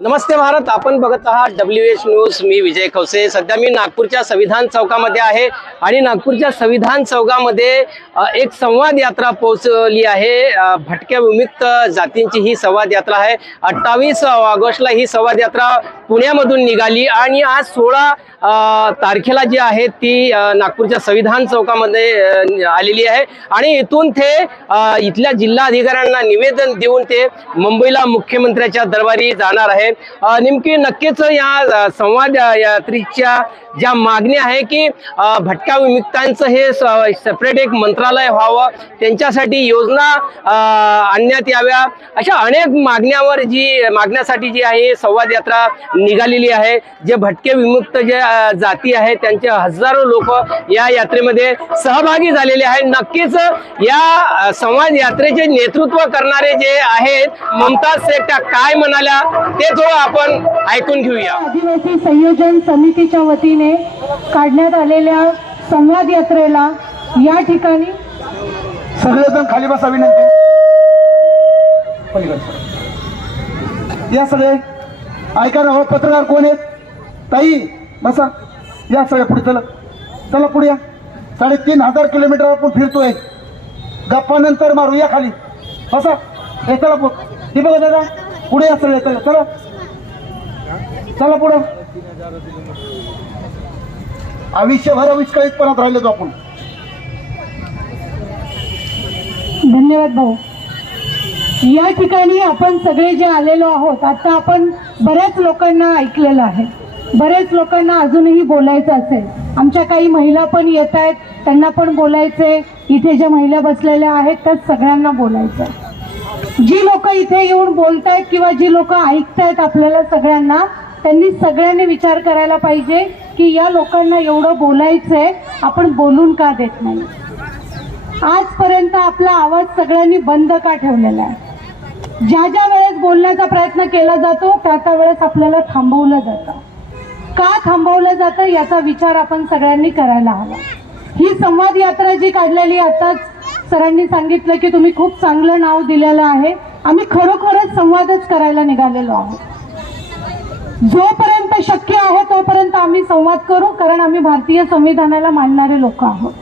नमस्ते भारत आपण बघत आहात डब्ल्यू एच न्यूज मी विजय खवसे. सध्या मी नागपूरच्या संविधान चौकामध्ये आहे आणि नागपूरच्या संविधान चौकामध्ये एक संवाद यात्रा पोहोचली आहे. भटक्या विमुक्त जातींची ही संवाद यात्रा आहे. अठ्ठावीस ऑगस्टला ही संवाद यात्रा पुण्यामधून निघाली आणि आज सोळा तारखेला जी आहे ती नागपूरच्या संविधान चौकामध्ये आलेली आहे. आणि इथून ते इथल्या इथल्या जिल्हाधिकाऱ्यांना निवेदन देऊन ते मुंबईला मुख्यमंत्र्याच्या दरबारी जाणार आहे. नेमकी नक्कीच या संवाद यात्रेच्या ज्या मागण्या आहे की भटक्या विमुक्तांचं हे सेपरेट एक मंत्रालय व्हावं त्यांच्यासाठी योजना आणण्यात याव्या. अशा अनेक मागण्यावर जी मागण्यासाठी जी आहे संवाद यात्रा निघालेली आहे. जे भटके विमुक्त जे जाती आहे त्यांचे हजारो लोक या यात्रेमध्ये सहभागी झालेले आहेत. नक्कीच या संवाद यात्रेचे नेतृत्व करणारे जे आहेत ममताज शेख त्या काय म्हणाल्या तेच ते आपण ऐकून घेऊया. आदिवासी संयोजन समितीच्या वतीने काढण्यात आलेल्या संवाद यात्रेला या ठिकाणी सगळेजण खाली बसा विनंती. या सगळे ऐका ना हो पत्रकार कोण आहेत? ताई बसा. या सगळे पुढे चला. चला पुढे या. साडेतीन हजार किलोमीटर आपण फिरतोय. गप्पा नंतर मारू या खाली. बसा. हे चला पु हे बघा दादा पुढे या सगळे चला चला. चला पुढं. आयुष्यभर विस्कळीतपणात राहिलो आपण. धन्यवाद भाऊ. या ठिकाणी आपण सगळे जे आलेलो आहोत आता आपण बऱ्याच लोकांना ऐकलेलं आहे. बरेच लोकांना अजूनही बोलायचं असेल. आमच्या काही महिला पण येत आहेत त्यांना पण बोलायचे इथे ज्या महिला बसलेल्या आहेत त्या सगळ्यांना बोलायचं जी लोक इथे येऊन बोलतायत किंवा जी लोक ऐकतायत आपल्याला सगळ्यांना त्यांनी सगळ्यांनी विचार करायला पाहिजे की या लोकांना एवढं बोलायचं आहे आपण बोलून का देत नाही? आजपर्यंत आपला आवाज सगळ्यांनी बंद का ठेवलेला आहे? ज्या ज्या वेळेस बोलण्याचा प्रयत्न केला जातो त्या त्या वेळेस आपल्याला थांबवलं जातं. का थांबवलं जातं याचा विचार आपण सगळ्यांनी करायला हवा. ही संवाद यात्रा जी काढलेली आताच सरांनी सांगितलं की तुम्ही खूप चांगलं नाव दिलेलं आहे. आम्ही खरोखरच संवादच करायला निघालेलो आहोत. जोपर्यंत शक्य आहे तोपर्यंत आम्ही संवाद करू कारण आम्ही भारतीय संविधानाला मानणारे लोक आहोत.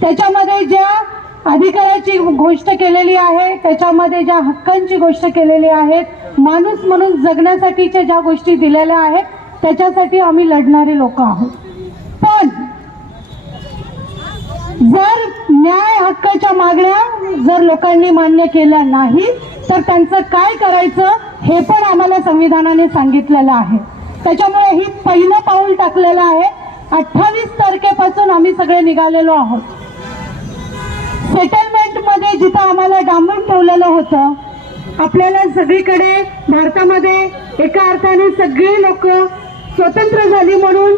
त्याच्यामध्ये ज्या अधिकाराची गोष्ट केलेली आहे त्याच्यामध्ये ज्या हक्कांची गोष्ट केलेली आहे माणूस म्हणून जगण्यासाठीच्या ज्या गोष्टी दिलेल्या आहेत त्याच्यासाठी आम्ही लढणारे लोक आहोत. पण जर न्याय हक्काच्या मागण्या जर लोकांनी मान्य केल्या नाही तर त्यांचं काय करायचं? हे पण आम्हाला संविधानाने सांगितलेलं आहे. त्याच्यामुळे ही पहिलं पाऊल टाकलेलं आहे. अठ्ठावीस तारखेपासून आम्ही सगळे निघालेलो आहोत. सेटलमेंटमध्ये जिथं आम्हाला डांबून ठेवलेलं होतं आपल्याला सगळीकडे भारतामध्ये एका अर्थाने सगळी लोक स्वतंत्र झाली म्हणून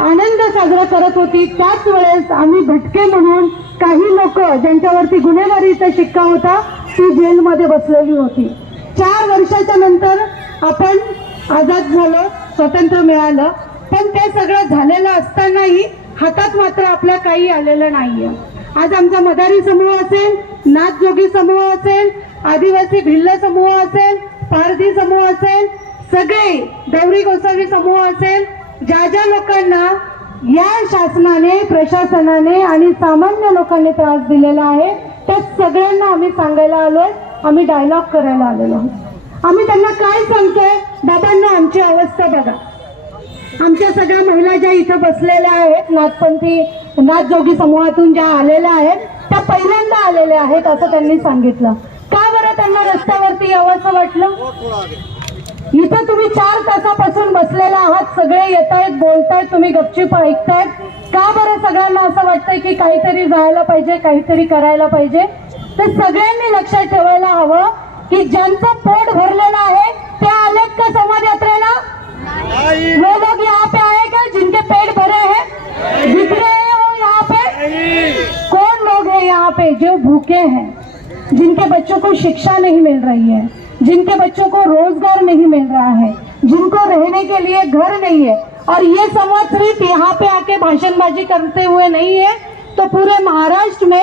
आनंद साजरा करत होती. त्याच वेळेस आम्ही भटके म्हणून काही लोक ज्यांच्यावरती गुन्हेगारीचा शिक्का होता ती जेलमध्ये बसलेली होती. चार वर्षाच्या नंतर आपण आझाद झालो स्वतंत्र मिळालं. पण ते सगळं झालेलं असतानाही हातात मात्र आपल्या काही आलेलं नाहीये. आज आमचा मदारी समूह असेल नाथजोगी समूह असेल आदिवासी भिल्ल समूह असेल पारधी समूह असेल सगळे दौरी गोसावी समूह असेल ज्या ज्या लोकांना या शासनाने प्रशासनाने आणि सामान्य लोकांनी त्रास दिलेला आहे त्या सगळ्यांना आम्ही सांगायला आलोय. आम्ही डायलॉग करायला आलेलो आहोत. आम्ही त्यांना काय सांगतोय? बाबांना आमची अवस्था बघा. आमच्या सगळ्या महिला ज्या इथं बसलेल्या आहेत नाथपंथी नाथजोगी समूहातून ज्या आलेल्या आहेत त्या पहिल्यांदा आलेल्या आहेत असं त्यांनी सांगितलं. का बरं त्यांना रस्त्यावरती यावंसं वाटलं? इथं तुम्ही चार तासापासून बसलेला आहात सगळे येत आहेत बोलतायत तुम्ही गपचीप ऐकतायत. का बरं सगळ्यांना असं वाटतंय की काहीतरी जायला पाहिजे काहीतरी करायला पाहिजे? तर सगळ्यांनी लक्षात ठेवायला हवं की ज्यांचं पोट भरलेलं आहे ते आलेत का संवाद यात्रेला वो लोग यहाँ पे आए क्या जिनके पेट भरे हैं? दिख रहे हैं वो यहाँ पे? कौन लोग हैं यहाँ पे जो भूखे हैं? जिनके बच्चों को शिक्षा नहीं मिल रही है जिनके बच्चों को रोज़गार नहीं मिल रहा है जिनको रहने के लिए घर नहीं है और ये संवाद सिर्फ़ यहाँ पे आके भाषणबाजी करते हुए नहीं है तो पूरे महाराष्ट्र में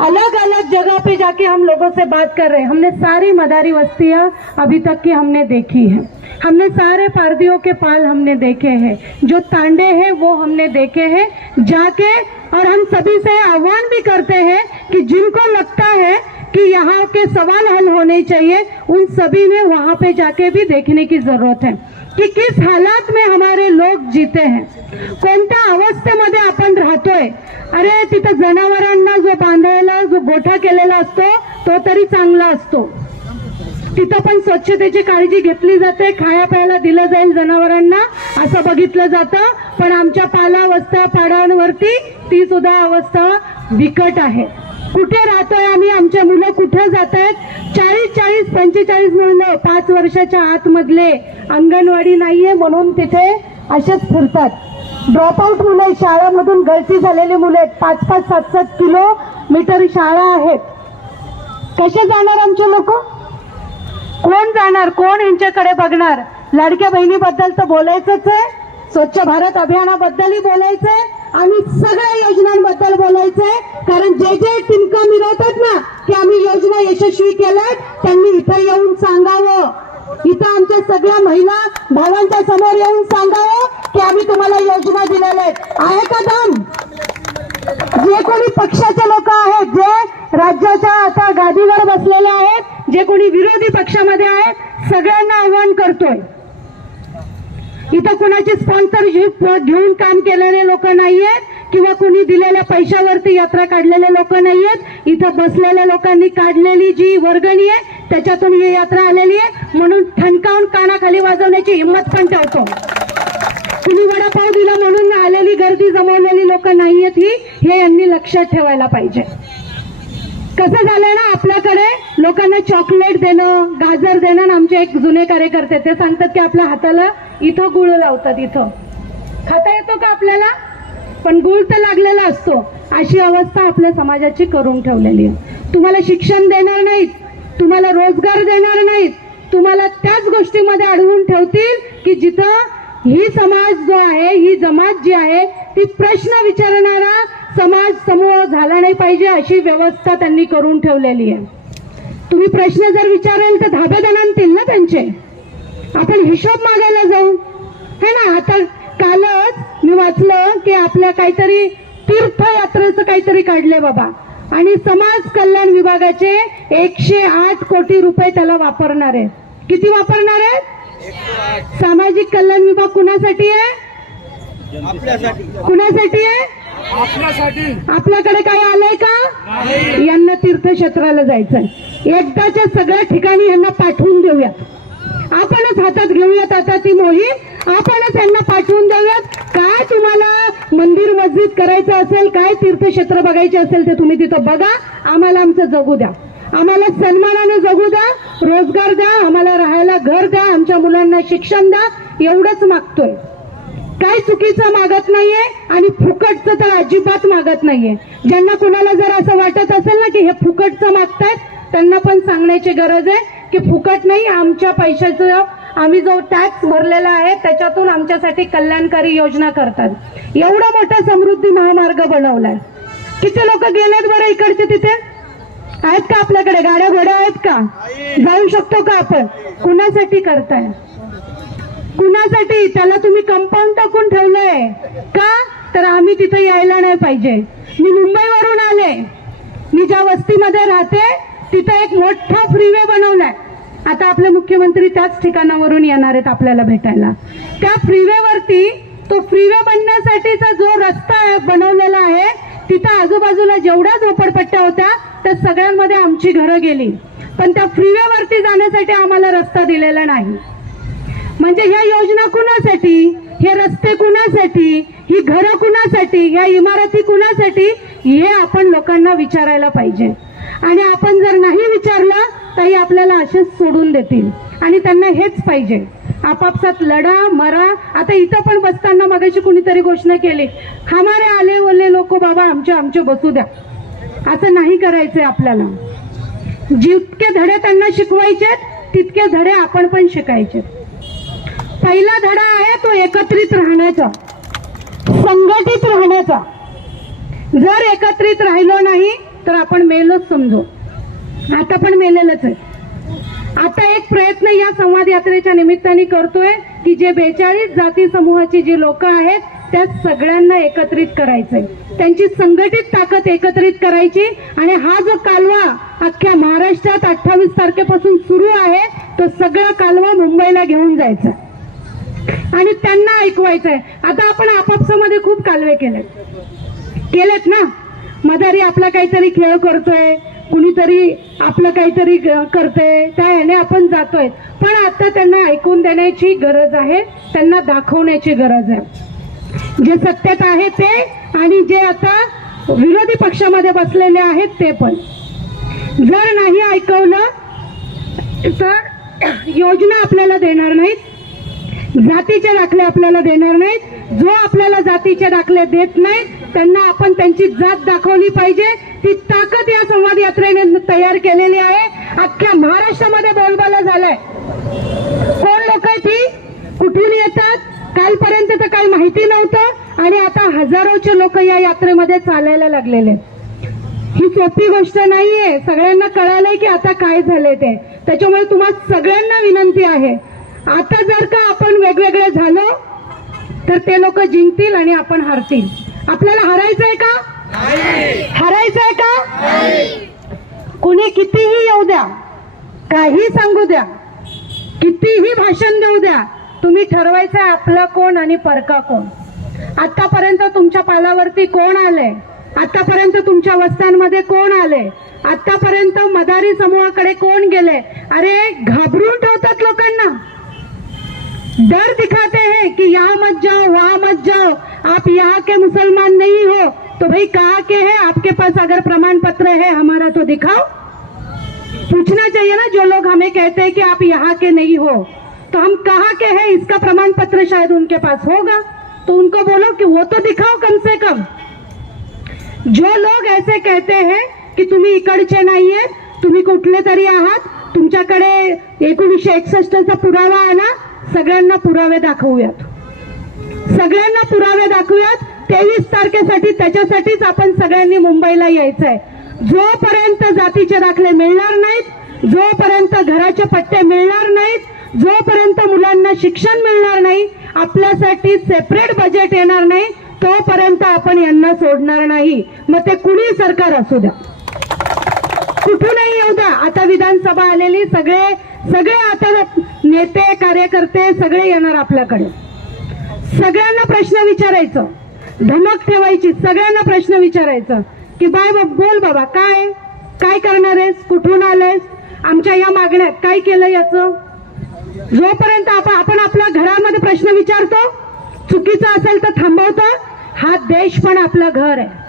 अलग अलग जगह पे जाके हम लोगों से बात कर रहे हैं। हमने सारी मदारी बस्तियाँ अभी तक की हमने देखी है। हमने सारे पारदियों के पाल हमने देखे हैं। जो तांडे हैं, वो हमने देखे हैं। जाके और हम सभी से आह्वान भी करते हैं कि जिनको लगता है कि यहाँ के सवाल हल होने चाहिए, उन सभी में वहाँ पे जाके भी देखने की ज़रूरत है। की किस हालात में हमारे लोक जीते हैं? कोणत्या अवस्थेमध्ये आपण राहतोय? अरे तिथं जनावरांना जो बांधायला जो गोठा केलेला असतो तो तरी चांगला असतो. तिथं पण स्वच्छतेची काळजी घेतली जाते खाया प्यायला दिलं जाईल जनावरांना असं बघितलं जातं. पण आमच्या पालावस्था पाडांवरती ती सुद्धा अवस्था बिकट आहे. कुठे राहतोय आम्ही? आमच्या मुलं कुठे जात आहेत चाळीस चाळीस पंचेचाळीस मुलं पाच वर्षाच्या आतमधले अंगणवाडी नाहीये म्हणून तिथे असेच फिरतात. ड्रॉपआउट मुलं आहेत, शाळेमधून गळती झालेली मुलं आहेत. पाच पाच सात सात किलोमीटर शाळा आहेत. कसे जाणार आमचे लोक? कोण जाणार? कोण यांच्याकडे बघणार? लाडक्या बहिणीबद्दल तर बोलायचंच आहे. स्वच्छ भारत अभियानाबद्दलही बोलायचंय आणि सगळ्या योजनांबद्दल बोलायचंय कारण जे जे टिमका मिरवतात ना की आम्ही योजना यशस्वी केल्यात त्यांनी इथं येऊन सांगावं इथं आमच्या सगळ्या महिला भावांच्या समोर येऊन सांगावं की आम्ही तुम्हाला योजना दिलेल्या आहेत आहे का दम जे कोणी पक्षाचे लोक आहेत जे राज्याच्या आता गादीवर बसलेले आहेत जे कोणी विरोधी पक्षामध्ये आहेत सगळ्यांना आव्हान करतोय इथं कोणाची स्पॉन्सरशिप घेऊन काम केलेले लोक नाहीयेत किंवा कुणी दिलेल्या पैशावरती यात्रा काढलेले लोक नाही आहेत इथं बसलेल्या लोकांनी काढलेली जी वर्गणी आहे त्याच्यातून ही यात्रा आलेली आहे. म्हणून ठणकावून कानाखाली वाजवण्याची हिंमत पण ठेवतो. कुणी वडापाव दिला म्हणून आलेली गर्दी जमवलेली लोक नाही आहेत ही हे यांनी लक्षात ठेवायला पाहिजे. कसं झालंय ना आपल्याकडे? लोकांना चॉकलेट देणं गाजर देणं आणि आमचे एक जुने कार्यकर्ते ते सांगतात की आपल्या हाताला इथं गुळ लावतात इथं. खाता येतो का आपल्याला? पण गुळ तर लागलेला असतो. अशी अवस्था आपल्या समाजाची करून ठेवलेली आहे. तुम्हाला शिक्षण देणार नाहीत तुम्हाला रोजगार देणार नाहीत तुम्हाला त्याच गोष्टीमध्ये अडवून ठेवतील की जिथं ही समाज जो आहे ही जमात जी आहे ती प्रश्न विचारणारा समाज समूह झाला नाही पाहिजे अशी व्यवस्था त्यांनी करून ठेवलेली आहे. तुम्ही प्रश्न जर विचारेल तर धाबे आणतील ना त्यांचे? आपण हिशोब मागायला जाऊ. है ना? आता कालच मी वाचलं की आपल्या काहीतरी तीर्थयात्रेचं काहीतरी काढले बाबा. आणि समाज कल्याण विभागाचे एकशे आठ कोटी रुपये त्याला वापरणार आहे. किती वापरणार आहेत सामाजिक कल्याण विभाग कुणासाठी आहे? कुणासाठी आहे? आपल्याकडे काही आलंय का? यांना तीर्थक्षेत्राला जायचंय. एकदाच्या सगळ्या ठिकाणी यांना पाठवून देऊयात. आपणच हातात घेऊयात आता ती मोहीम. आपणच यांना पाठवून देऊयात. काय तुम्हाला मंदिर मस्जिद करायचं असेल काय तीर्थक्षेत्र बघायचे असेल ते तुम्ही तिथं बघा. आम्हाला आमचं जगू द्या. आम्हाला सन्मानाने जगू द्या. रोजगार द्या. आम्हाला राहायला घर द्या. आमच्या मुलांना शिक्षण द्या. एवढंच मागतोय. काही चुकीचं मागत नाहीये आणि फुकटचं तर अजिबात मागत नाहीये. ज्यांना कुणाला जर असं वाटत असेल ना की हे फुकटचं मागतायत त्यांना पण सांगण्याची गरज आहे. की फुकट नाही आमच्या पैशाचं आम्ही जो टॅक्स भरलेला आहे त्याच्यातून आमच्यासाठी कल्याणकारी योजना करतात. एवढा मोठा समृद्धी महामार्ग बनवलाय. किती लोक गेलेत बरं इकडचे तिथे? आहेत का आपल्याकडे? गाड्या घोड्या आहेत का? जाऊ शकतो का आपण? कुणासाठी करताय? कुणासाठी? त्याला तुम्ही कंपाऊंड टाकून ठेवलंय. का? तर आम्ही तिथे यायला नाही पाहिजे. मी मुंबईवरून आले. मी ज्या वस्तीमध्ये राहते तिथं एक मोठा फ्रीवे बनवलाय. आता आपले मुख्यमंत्री त्याच ठिकाणावरून येणार आहेत आपल्याला भेटायला. त्या फ्रीवेवरती तो फ्रीवे बनण्यासाठीचा जो रस्ता बनवलेला आहे तिथं आजूबाजूला जेवढ्या झोपडपट्ट्या होत्या त्या सगळ्यांमध्ये आमची घरं गेली. पण त्या फ्रीवेवरती जाण्यासाठी आम्हाला रस्ता दिलेला नाही. म्हणजे ह्या योजना कुणासाठी? हे रस्ते कुणासाठी? ही घरं कुणासाठी? ह्या इमारती कुणासाठी? हे आपण लोकांना विचारायला पाहिजे. आणि आपण जर नाही विचारलं तरी आपल्याला असेच सोडून देतील. आणि त्यांना हेच पाहिजे. आपापसात लढा मरा. आता इथं पण बसताना मगाशी कुणीतरी घोषणा केली. हमारे आले ओले लोक बाबा आमचे आमचे बसू द्या. असं नाही करायचंय आपल्याला. जितके धडे त्यांना शिकवायचे तितके धडे आपण पण शिकायचे पहिला धडा आहे तो एकत्रित राहण्याचा. संघटित राहण्याचा. जर एकत्रित राहिलो नाही तर आपण मेलच समजू. आता पण मेलेलंच आहे. आता एक प्रयत्न या संवाद यात्रेच्या निमित्ताने करतोय की जे बेचाळीस जाती समूहाची जी लोक आहेत त्या सगळ्यांना एकत्रित करायचंय. त्यांची संघटित ताकद एकत्रित करायची आणि हा जो कालवा अख्ख्या महाराष्ट्रात अठ्ठावीस तारखेपासून सुरू आहे तो सगळा कालवा मुंबईला घेऊन जायचा. आणि त्यांना ऐकवायचंय. आता आपण आपापसामध्ये खूप कालवे केलेत. केलेत ना? मदारी आपला काहीतरी खेळ करतोय कुणीतरी आपलं काहीतरी ग- करतंय त्या ह्याने आपण जातोय. पण आता त्यांना ऐकून देण्याची गरज आहे त्यांना दाखवण्याची गरज आहे. जे सत्यात आहे ते आणि जे आता विरोधी पक्षामध्ये बसलेले आहेत ते पण. जर नाही ऐकवलं तर योजना आपल्याला देणार नाहीत जातीचे दाखले आपल्याला देणार नाहीत जो आपल्याला जातीचे दाखले देत नाहीत त्यांना आपण त्यांची जात दाखवली पाहिजे. ती ताकद या संवाद यात्रेने तयार केलेली आहे. अख्ख्या महाराष्ट्रामध्ये बोलबाला झालाय. कोण लोक आहे ती कुठून येतात? कालपर्यंत तर काही माहिती नव्हतं. आणि आता हजारोचे लोक या यात्रेमध्ये चालायला लागलेले आहेत. ही सोपी गोष्ट नाहीये. सगळ्यांना कळालंय की आता काय झालंय ते. त्याच्यामुळे तुम्हाला सगळ्यांना विनंती आहे. आता जर का आपण वेगवेगळे झालो तर ते लोक जिंकतील आणि आपण हारतील. आपल्याला हरायचंय का? हरायचंय का? कुणी कितीही येऊ द्या काही सांगू द्या कितीही भाषण देऊ द्या तुम्ही ठरवायचं आपला कोण आणि परका कोण. आतापर्यंत तुमच्या पालावरती कोण आलंय आतापर्यंत तुमच्या वस्त्यांमध्ये कोण आले? आतापर्यंत मदारी समूहाकडे कोण गेले? अरे घाबरून ठेवतात लोकांना. डर दिखाते हैं कि यहाँ मत जाओ, वहाँ मत जाओ। आप यहाँ के मुसलमान नहीं हो तो भाई कहाँ के हैं? आपके पास अगर प्रमाण पत्र है, हमारा तो दिखाओ। पूछना चाहिए ना, जो लोग हमें कहते हैं कि आप यहाँ के नहीं हो तो हम कहाँ के हैं? इसका प्रमाण पत्र शायद उनके पास होगा। तो उनको बोलो कि वो तो दिखाओ कम से कम। जो लोग ऐसे कहते हैं की तुम्ही इकडचे नाहीये तुम्ही कुठले तरी आहात, तुमच्याकडे एकोणीसशे एकसष्टचा पुरावा आणा सगळ्यांना पुरावे दाखवूयात. सगळ्यांना पुरावे दाखवूयात. तेवीस तारखेसाठी त्याच्यासाठीच आपण सगळ्यांनी मुंबईला यायचंय. जोपर्यंत जातीचे दाखले मिळणार नाहीत जोपर्यंत घराचे पट्टे मिळणार नाहीत जोपर्यंत मुलांना शिक्षण मिळणार नाही आपल्यासाठी सेपरेट बजेट येणार नाही तोपर्यंत आपण यांना सोडणार नाही. मग ते कुणी सरकार असू द्या. कुठूनही येऊ आता विधानसभा आलेली सगळे सगळे आता नेते कार्यकर्ते सगळे येणार आपल्याकडे. सगळ्यांना प्रश्न विचारायचं. धमक ठेवायची सगळ्यांना प्रश्न विचारायचं. की बाय बा- बोल बाबा काय? काय करणार आहेस? कुठून आलेस? आमच्या या मागण्यात काय केलं याचं? जोपर्यंत आपण आपण आपल्या घरामध्ये प्रश्न विचारतो चुकीचं असेल तर थांबवतो हा देश पण आपलं घर आहे.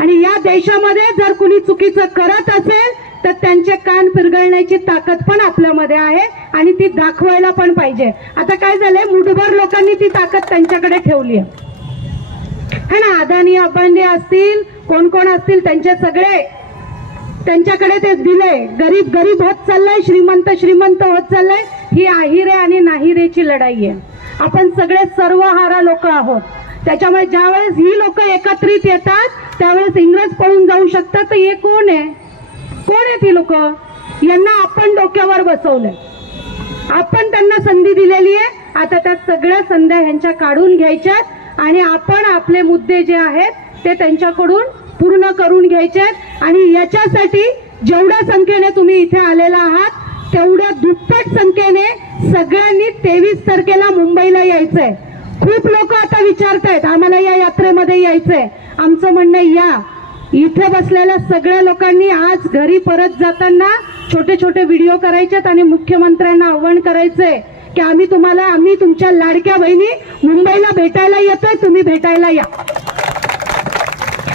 आणि या देशामध्ये जर कुणी चुकीचं करत असेल तर त्यांचे कान पिरगळण्याची ताकद पण आपल्यामध्ये आहे आणि ती दाखवायला पण पाहिजे. आता काय झालंय? मुठभर लोकांनी ती ताकद त्यांच्याकडे ठेवली आहे. है ना? अदानी अंबानी असतील कोण कोण असतील त्यांचे सगळे त्यांच्याकडे ते दिले गरीब गरीब होत चाललाय श्रीमंत श्रीमंत होत चाललाय. ही आहिरे आणि नाहिरेची लढाई आहे. आपण सगळे सर्वहारा लोक आहोत. त्याच्यामुळे ज्यावेळेस ही लोक एकत्रित येतात त्यावेळेस इंग्रज पळून जाऊ शकतात तर हे कोण आहे? कोण आहेत ही लोक? यांना आपण डोक्यावर बसवलंय. आपण त्यांना संधी दिलेली आहे. आता त्या सगळ्या संध्या ह्यांच्या काढून घ्यायच्यात आणि आपण आपले मुद्दे जे आहेत ते त्यांच्याकडून पूर्ण करून घ्यायचे आहेत आणि याच्यासाठी जेवढ्या संख्येने तुम्ही इथे आलेला आहात तेवढ्या दुप्पट संख्येने सगळ्यांनी तेवीस तारखेला मुंबईला यायचंय. खूप लोक आता विचारतायत आम्हाला या यात्रेमध्ये यायचंय. आमचं म्हणणं या. इथे बसलेल्या सगळ्या लोकांनी आज घरी परत जाताना छोटे छोटे व्हिडिओ करायचेत आणि मुख्यमंत्र्यांना आव्हान करायचंय की आम्ही तुम्हाला आम्ही तुमच्या लाडक्या बहिणी मुंबईला भेटायला येतोय तुम्ही भेटायला या.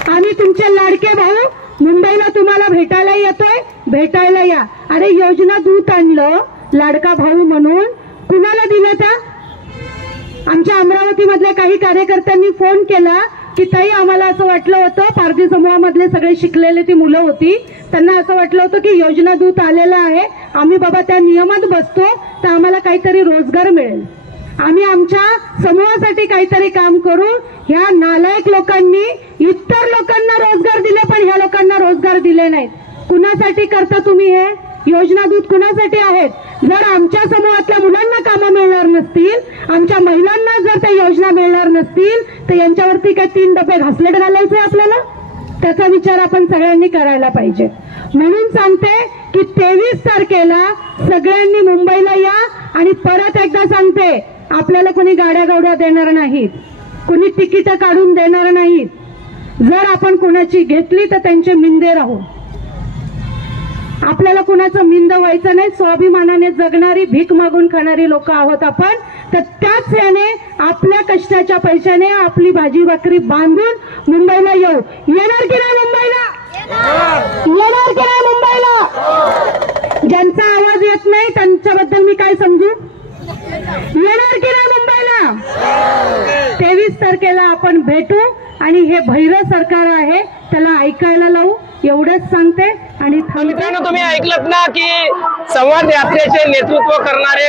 आम्ही तुमचे लाडके भाऊ मुंबईला तुम्हाला भेटायला येतोय भेटायला या. अरे योजना दूत आणलं लाडका भाऊ म्हणून. कुणाला दिलं त्या? आमच्या अमरावतीमधल्या काही कार्यकर्त्यांनी फोन केला तिथंही आम्हाला असं वाटलं होतं पारधी समूहामधले सगळे शिकलेले ती मुलं होती. त्यांना असं वाटलं होतं की योजना दूत आलेला आहे. आम्ही बाबा त्या नियमात बसतो तर आम्हाला काहीतरी रोजगार मिळेल. आम्ही आमच्या समूहासाठी काहीतरी काम करू. ह्या नालायक लोकांनी इतर लोकांना रोजगार दिले पण ह्या लोकांना रोजगार दिले नाहीत. कुणासाठी करता तुम्ही हे? योजना दूत कुणासाठी आहेत? जर आमच्या समूहातल्या मुलांना कामं मिळणार नसतील आमच्या महिलांना जर त्या योजना मिळणार नसतील तर यांच्यावरती काय तीन डबे घासलेट घालायचे आपल्याला? त्याचा विचार आपण सगळ्यांनी करायला पाहिजे. म्हणून सांगते की तेवीस तारखेला सगळ्यांनी मुंबईला या आणि परत एकदा सांगते आपल्याला कोणी गाड्या गावड्या देणार नाहीत. कोणी तिकीट काढून देणार नाहीत. जर आपण कोणाची घेतली तर त्यांचे मिंदे राहू. आपल्याला कुणाचं मिंद व्हायचं नाही स्वाभिमानाने जगणारी भीक मागून खाणारी लोक आहोत आपण. तर त्याच याने आपल्या कष्टाच्या पैशाने आपली भाजी भाकरी बांधून मुंबईला येऊ. येणार की नाही मुंबईला? येणार की नाही मुंबईला? ज्यांचा आवाज येत नाही त्यांच्याबद्दल मी काय समजू? येणार की नाही मुंबईला? तेवीस तारखेला आपण भेटू आणि हे भैरव सरकार आहे त्याला ऐकायला लावू. एवढंच सांगते. तुम्ही ऐकलत ना की संवाद यात्रेचे नेतृत्व करणारे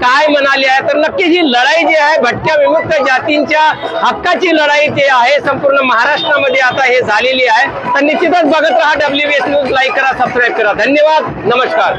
काय म्हणाले आहे? तर नक्की ही लढाई जी आहे भटक्या विमुक्त जातींच्या हक्काची लढाई ते आहे संपूर्ण महाराष्ट्रामध्ये आता हे झालेली आहे. तर निश्चितच बघत राहा डब्ल्यू एस न्यूज लाईक करा सबस्क्राईब करा. धन्यवाद. नमस्कार.